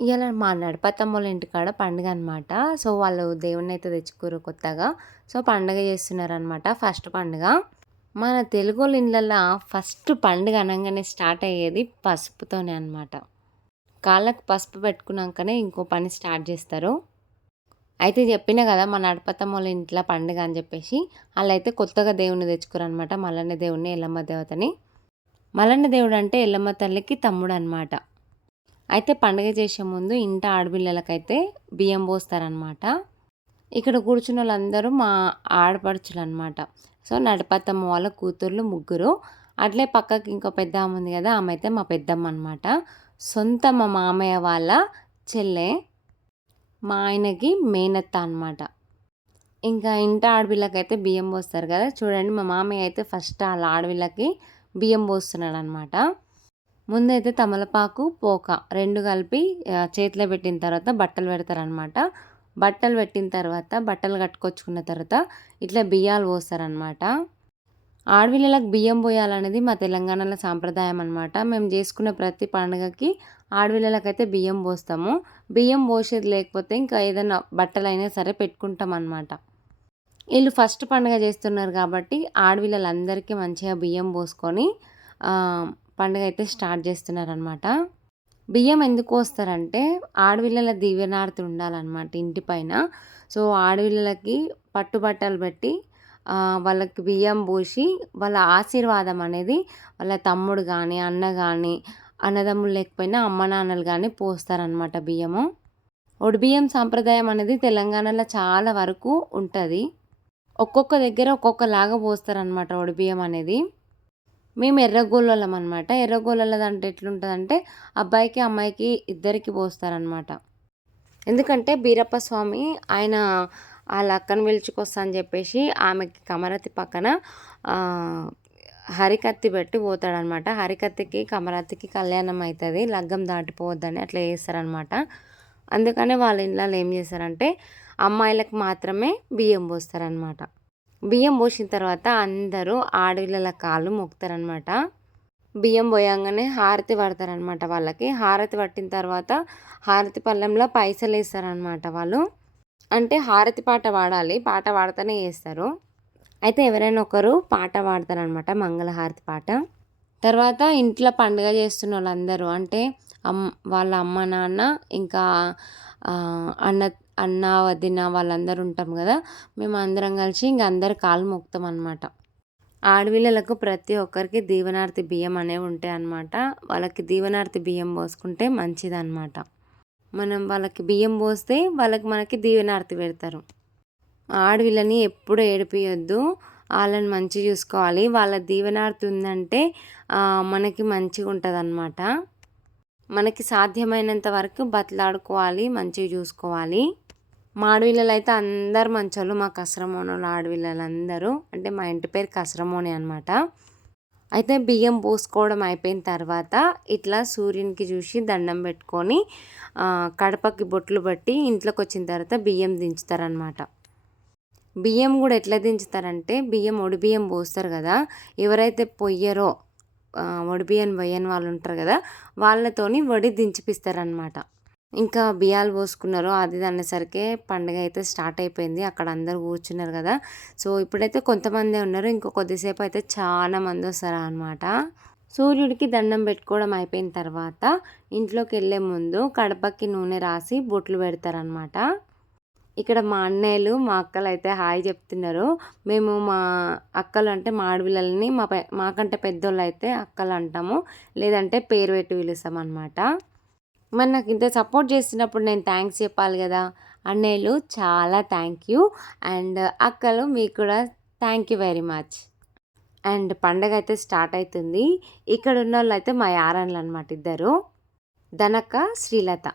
ఇయాల మా నడపతమ్మోళ్ళ ఇంటికాడ పండుగ అనమాట. సో, వాళ్ళు దేవుడినైతే తెచ్చుకుర్రు కొత్తగా. సో, పండుగ చేస్తున్నారనమాట. ఫస్ట్ పండుగ. మన తెలుగోళ్ళ ఇండ్లల్లా ఫస్ట్ పండుగ అనంగానే స్టార్ట్ అయ్యేది పసుపుతోనే అనమాట. కాళ్ళకి పసుపు పెట్టుకున్నాకనే ఇంకో పని స్టార్ట్ చేస్తారు. అయితే చెప్పినా కదా మా నడపతమ్మోళ్ళ ఇంట్లో పండుగ అని చెప్పేసి. ఆళ్ళైతే కొత్తగా దేవుడిని తెచ్చుకుర్రనమాట. మల్లన్న దేవుడిని, ఎల్లమ్మ దేవతని. మల్లన్న దేవుడు అంటే ఎల్లమ్మ తల్లికి తమ్ముడనమాట. అయితే పండుగ చేసే ముందు ఇంట ఆడపిల్లలకైతే బియ్యం పోస్తారనమాట. ఇక్కడ కూర్చున్నోళ్ళందరూ మా ఆడపడుచులనమాట. సో, నడిపత్తమ్మ వాళ్ళ కూతుర్లు ముగ్గురు. అట్లే పక్కకి ఇంకో పెద్దామె ఉంది కదా! ఆమె అయితే మా పెద్దమ్మ అనమాట. సొంత మా మామయ్య వాళ్ళ చెల్లె. మా ఆయనకి మేనత్త అనమాట. ఇంకా ఇంట ఆడపిల్లకైతే బియ్యం పోస్తారు కదా! చూడండి మా మామయ్య అయితే ఫస్ట్ ఆళ్ళ ఆడపిల్లకి బియ్యం పోస్తున్నాడనమాట. ముందైతే తమలపాకు, పోక 2 కలిపి చేతిలో పెట్టిన తర్వాత బట్టలు పెడతారనమాట. బట్టలు పెట్టిన తర్వాత బట్టలు కట్టుకొచ్చుకున్న తర్వాత ఇట్లా బియ్యాలు పోస్తారనమాట. ఆడపిల్లలకు బియ్యం పోయాలనేది మా తెలంగాణలో సాంప్రదాయం అనమాట. మేము చేసుకునే ప్రతి పండుగకి ఆడపిల్లలకైతే బియ్యం పోస్తాము. బియ్యం పోసేది లేకపోతే ఇంకా ఏదైనా బట్టలైనా సరే పెట్టుకుంటామన్నమాట. వీళ్ళు ఫస్ట్ పండుగ చేస్తున్నారు కాబట్టి ఆడపిల్లలందరికీ మంచిగా బియ్యం పోసుకొని పండుగ అయితే స్టార్ట్ చేస్తున్నారనమాట. బియ్యం ఎందుకు పోస్తారంటే ఆడపిల్లల దీవెనార్తి ఉండాలన్నమాట ఇంటి పైన. సో, ఆడపిల్లలకి పట్టుబట్టలు పెట్టి వాళ్ళకి బియ్యం పోసి వాళ్ళ ఆశీర్వాదం అనేది వాళ్ళ తమ్ముడు కానీ, అన్న కానీ, అన్నదమ్ములు లేకపోయినా అమ్మ నాన్నలు కానీ పోస్తారనమాట బియ్యము. ఒడిబియ్యం సాంప్రదాయం అనేది తెలంగాణలో చాలా వరకు ఉంటుంది. ఒక్కొక్క దగ్గర ఒక్కొక్కలాగా పోస్తారనమాట ఒడిబియ్యం అనేది. మేము ఎర్రగోళోళ్ళం అనమాట. ఎర్రగోళోళ్ళదంటే ఎట్లుంటదంటే అబ్బాయికి, అమ్మాయికి ఇద్దరికి పోస్తారనమాట. ఎందుకంటే బీరప్ప స్వామి ఆయన ఆళ్ళ అక్కని పిలుచుకొస్తా అని చెప్పేసి ఆమెకి కమరతి పక్కన హరికత్తి పెట్టి పోతాడనమాట. హరికత్తికి, కమరతికి కళ్యాణం అవుతుంది. లగ్గం దాటిపోవద్దని అట్లా చేస్తారనమాట. అందుకనే వాళ్ళ ఇళ్ళలో ఏం చేస్తారంటే అమ్మాయిలకు మాత్రమే బియ్యం పోస్తారనమాట. బియ్యం పోసిన తర్వాత అందరూ ఆడపిల్లల కాళ్ళు మొక్కుతారనమాట. బియ్యం పోయంగానే హారతి పడతారనమాట వాళ్ళకి. హారతి పట్టిన తర్వాత హారతి పళ్ళెంలో పైసలు వేస్తారనమాట వాళ్ళు. అంటే హారతి పాట పాడాలి. పాట పాడుతూనే వేస్తారు. అయితే ఎవరైనా ఒకరు పాట పాడతారనమాట మంగళహారతి పాట. తర్వాత ఇంట్లో పండుగ చేస్తున్న వాళ్ళందరూ అంటే వాళ్ళ అమ్మ నాన్న ఇంకా అన్న అన్న వదిన వాళ్ళందరూ ఉంటాం కదా! మేము అందరం కలిసి ఇంక అందరు కాళ్ళు మొక్కుతాం అనమాట. ఆడపిల్లలకు ప్రతి ఒక్కరికి దీవెనార్తి బియ్యం అనేవి ఉంటాయి అన్నమాట. వాళ్ళకి దీవెనార్తి బియ్యం పోసుకుంటే మంచిదన్నమాట. మనం వాళ్ళకి బియ్యం పోస్తే మనకి దీవెనార్తి పెడతారు. ఆడపిల్లని ఎప్పుడు ఏడిపియొద్దు. వాళ్ళని మంచిగా చూసుకోవాలి. వాళ్ళ దీవెనార్తి ఉందంటే మనకి మంచిగా ఉంటుందన్నమాట. మనకి సాధ్యమైనంత వరకు బతిలాడుకోవాలి, మంచిగా చూసుకోవాలి. మా ఆడపిల్లలు అయితే అందరు మంచోళ్ళు. మా కసరమోనోళ్ళు ఆడపిల్లలందరూ అంటే మా ఇంటి పేరు కసరమోని అనమాట. అయితే బియ్యం పోసుకోవడం అయిపోయిన తర్వాత ఇట్లా సూర్యునికి చూసి దండం పెట్టుకొని కడపకి బొట్లు పట్టి ఇంట్లోకి వచ్చిన తర్వాత బియ్యం దించుతారనమాట. బియ్యం కూడా ఎట్లా దించుతారంటే ఒడి బియ్యం పోస్తారు కదా! ఎవరైతే పొయ్యరో బియ్యం పొయ్యని వాళ్ళు ఉంటారు కదా! వాళ్ళతోని వడి దించిపిస్తారనమాట. ఇంకా బియ్యాలు పోసుకున్నారు అది ఇది అనేసరికి పండుగ అయితే స్టార్ట్ అయిపోయింది. అక్కడ అందరూ కూర్చున్నారు కదా! సో, ఇప్పుడైతే కొంతమందే ఉన్నారు. ఇంకో కొద్దిసేపు అయితే చాలా మంది వస్తారనమాట. సూర్యుడికి దండం పెట్టుకోవడం అయిపోయిన తర్వాత ఇంట్లోకి వెళ్ళే ముందు కడపకి నూనె రాసి బొట్లు పెడతారనమాట. ఇక్కడ మా అన్నయ్యలు, మా అక్కలు అయితే హాయ్ చెప్తున్నారు. మేము మా అక్కలు అంటే మా ఆడపిల్లలని మాకంటే పెద్దోళ్ళు అయితే అక్కలు అంటాము. లేదంటే పేరు పెట్టి పిలుస్తామన్నమాట. మరి నాకు ఇంత సపోర్ట్ చేస్తున్నప్పుడు నేను థ్యాంక్స్ చెప్పాలి కదా! అన్నయ్యలు చాలా థ్యాంక్ యూ. అండ్ అక్కలు మీకు కూడా thank you very much. And పండగ అయితే స్టార్ట్ అవుతుంది. ఇక్కడ ఉన్న వాళ్ళు అయితే మా యారన్లు అనమాట ఇద్దరు. ధనక్క, శ్రీలత.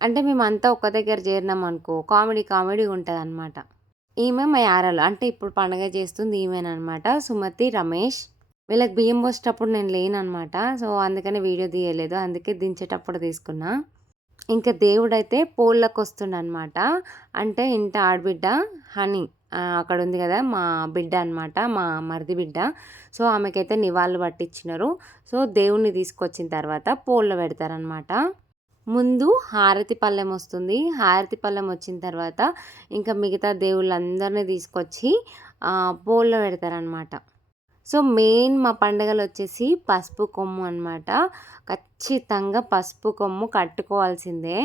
అంటే మేమంతా ఒక్క దగ్గర చేరినాం అనుకో కామెడీ ఉంటుందన్నమాట. ఈమె మా యారాలు అంటే ఇప్పుడు పండగ చేస్తుంది ఈమెనమాట. సుమతి, రమేష్. వీళ్ళకి బియ్యం పోసేటప్పుడు నేను లేననమాట. సో, అందుకని వీడియో తీయలేదు. అందుకే దించేటప్పుడు తీసుకున్నా. ఇంకా దేవుడైతే పోళ్ళకి వస్తుండనమాట. అంటే ఇంట ఆడబిడ్డ హనీ అక్కడ ఉంది కదా మా బిడ్డ అనమాట, మా మరిది బిడ్డ. సో, ఆమెకైతే నివాళులు పట్టించినారు. సో, దేవుణ్ణి తీసుకొచ్చిన తర్వాత పోళ్ళ పెడతారనమాట. ముందు హారతి పళ్ళెం వస్తుంది. హారతి పళ్ళెం వచ్చిన తర్వాత ఇంకా మిగతా దేవుళ్ళందరినీ తీసుకొచ్చి పోల్లో పెడతారనమాట. సో మెయిన్ మా పండుగలు వచ్చేసి పసుపు కొమ్ము అనమాట. ఖచ్చితంగా పసుపు కొమ్ము కట్టుకోవాల్సిందే.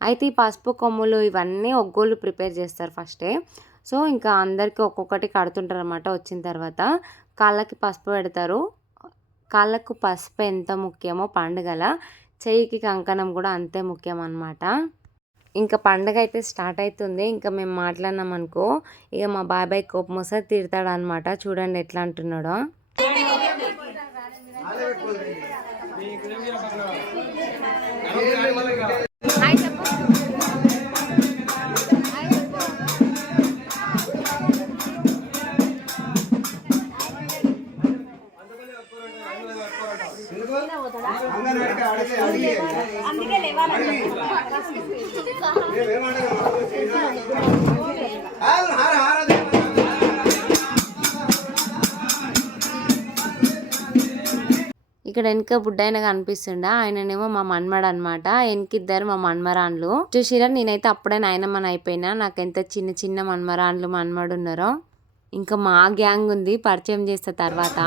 అయితే ఈ పసుపు కొమ్ములు ఇవన్నీ ఒగ్గోళ్ళు ప్రిపేర్ చేస్తారు ఫస్టే. సో ఇంకా అందరికీ ఒక్కొక్కటి కడుతుంటారు అనమాట. వచ్చిన తర్వాత కాళ్ళకి పసుపు పెడతారు. కాళ్ళకు పసుపు ఎంత ముఖ్యమో పండుగల చెయ్యికి కంకణం కూడా అంతే ముఖ్యం అనమాట. ఇంకా పండగ అయితే స్టార్ట్ అవుతుంది. ఇంకా మేము మాట్లాడినాం అనుకో ఇక మా బాబాయ్ కోపం వస్తే తిడతాడు అనమాట. చూడండి ఎట్లా అంటున్నాడో. ఇక్కడ వెనక బుడ్డాయన కనిపిస్తుండ, ఆయననేమో మా మన్మడు అనమాట. వెనకిద్దరు మా మన్మరాన్లు. చూసిరా, నేనైతే అప్పుడే నాయనమ్మని అయిపోయినా. నాకెంత చిన్న చిన్న మన్మరాన్లు మన్మడు ఉన్నారో. ఇంకా మా గ్యాంగ్ ఉంది, పరిచయం చేస్తా తర్వాత.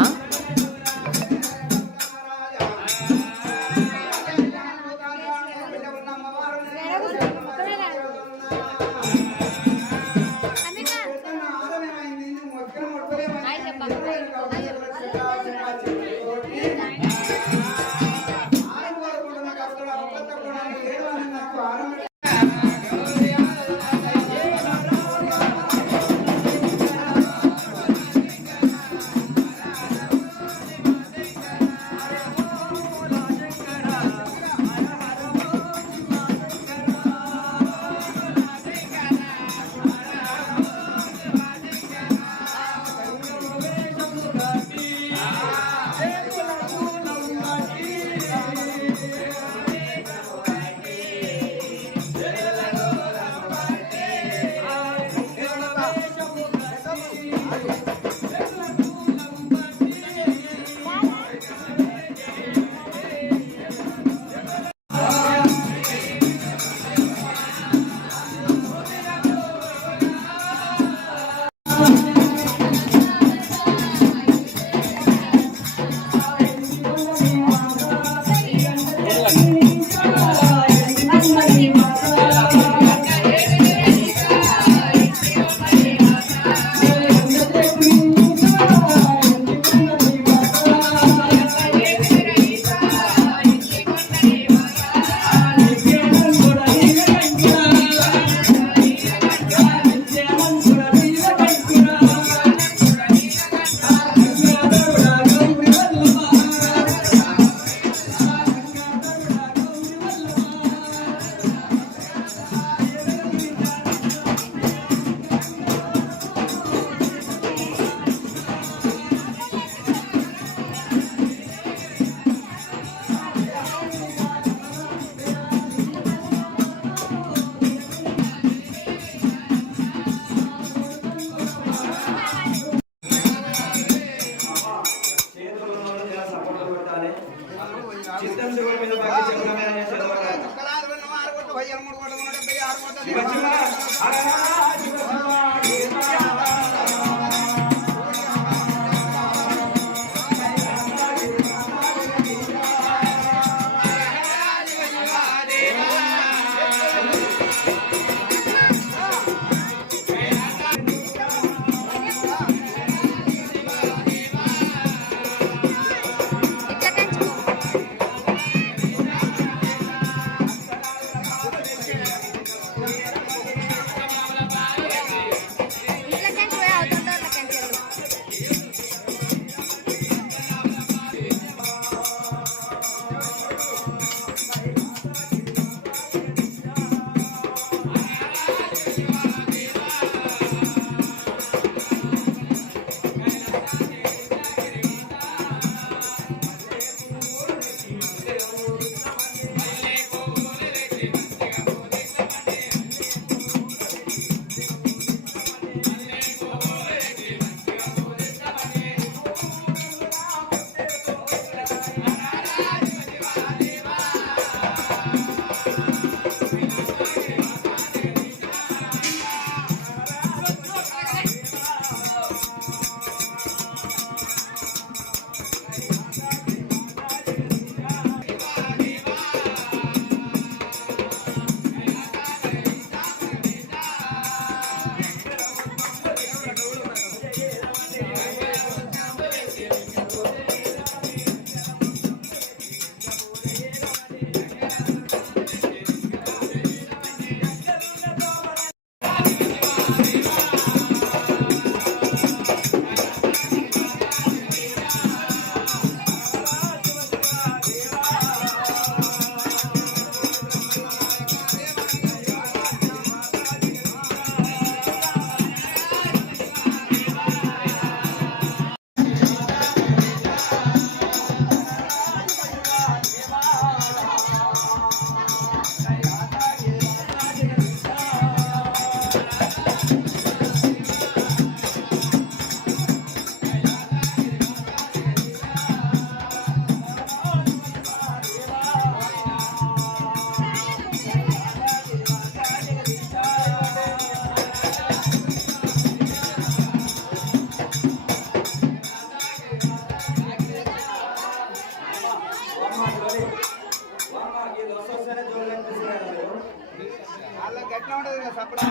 గట్లా ఉండదు కదా సప్పుడు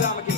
రామకి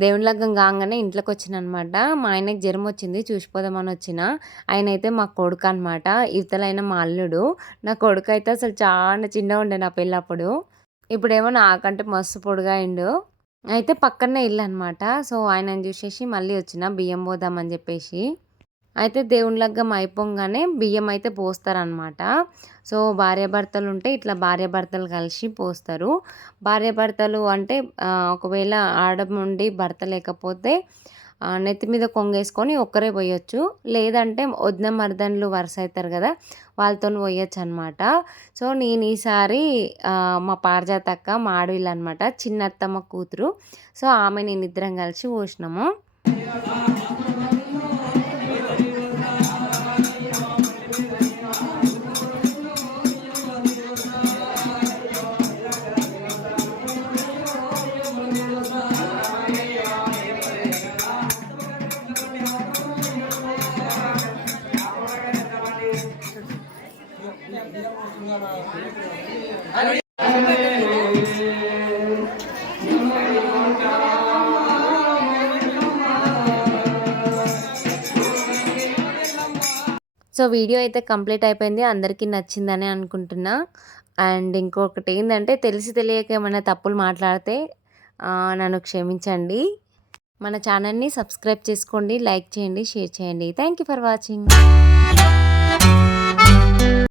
దేవుని లగ్గం కాగానే ఇంట్లోకి వచ్చిననమాట. మా ఆయనకి జ్వరం వచ్చింది చూసిపోదామని వచ్చిన. ఆయనైతే మా కొడుకు అనమాట. ఇవతలైన మా అల్లుడు. నా కొడుకు అయితే అసలు చాలా చిన్నగా ఉండే నా పెళ్ళప్పుడు. ఇప్పుడేమో నాకంటే మస్తు పొడుగాయిండు. అయితే పక్కనే ఇల్లు అనమాట. సో ఆయనని చూసేసి మళ్ళీ వచ్చిన బియ్యం పోదామని చెప్పేసి. అయితే దేవుని లగ్గం అయిపోగానే బియ్యం అయితే పోస్తారనమాట. సో భార్యాభర్తలు ఉంటే ఇట్లా భార్యాభర్తలు కలిసి పోస్తారు. భార్యాభర్తలు అంటే ఒకవేళ ఆడముండి భర్త లేకపోతే నెత్తి మీద కొంగేసుకొని ఒక్కరే పోయొచ్చు. లేదంటే వదిన మరదళ్ళు వరుస అవుతారు కదా, వాళ్ళతో పోయొచ్చు అనమాట. సో నేను ఈసారి మా పారిజాతక్క మా ఆడవిల్లు అనమాట, చిన్న అత్తమ్మ కూతురు. సో ఆమె నేను ఇద్దరం కలిసి పోసినాము. సో వీడియో అయితే కంప్లీట్ అయిపోయింది. అందరికీ నచ్చిందని అనుకుంటున్నా. అండ్ ఇంకొకటి ఏంటంటే తెలిసి తెలియక ఏమైనా తప్పులు మాట్లాడితే నన్ను క్షమించండి. మన ఛానల్ని సబ్స్క్రైబ్ చేసుకోండి, లైక్ చేయండి, షేర్ చేయండి. Thank you for watching.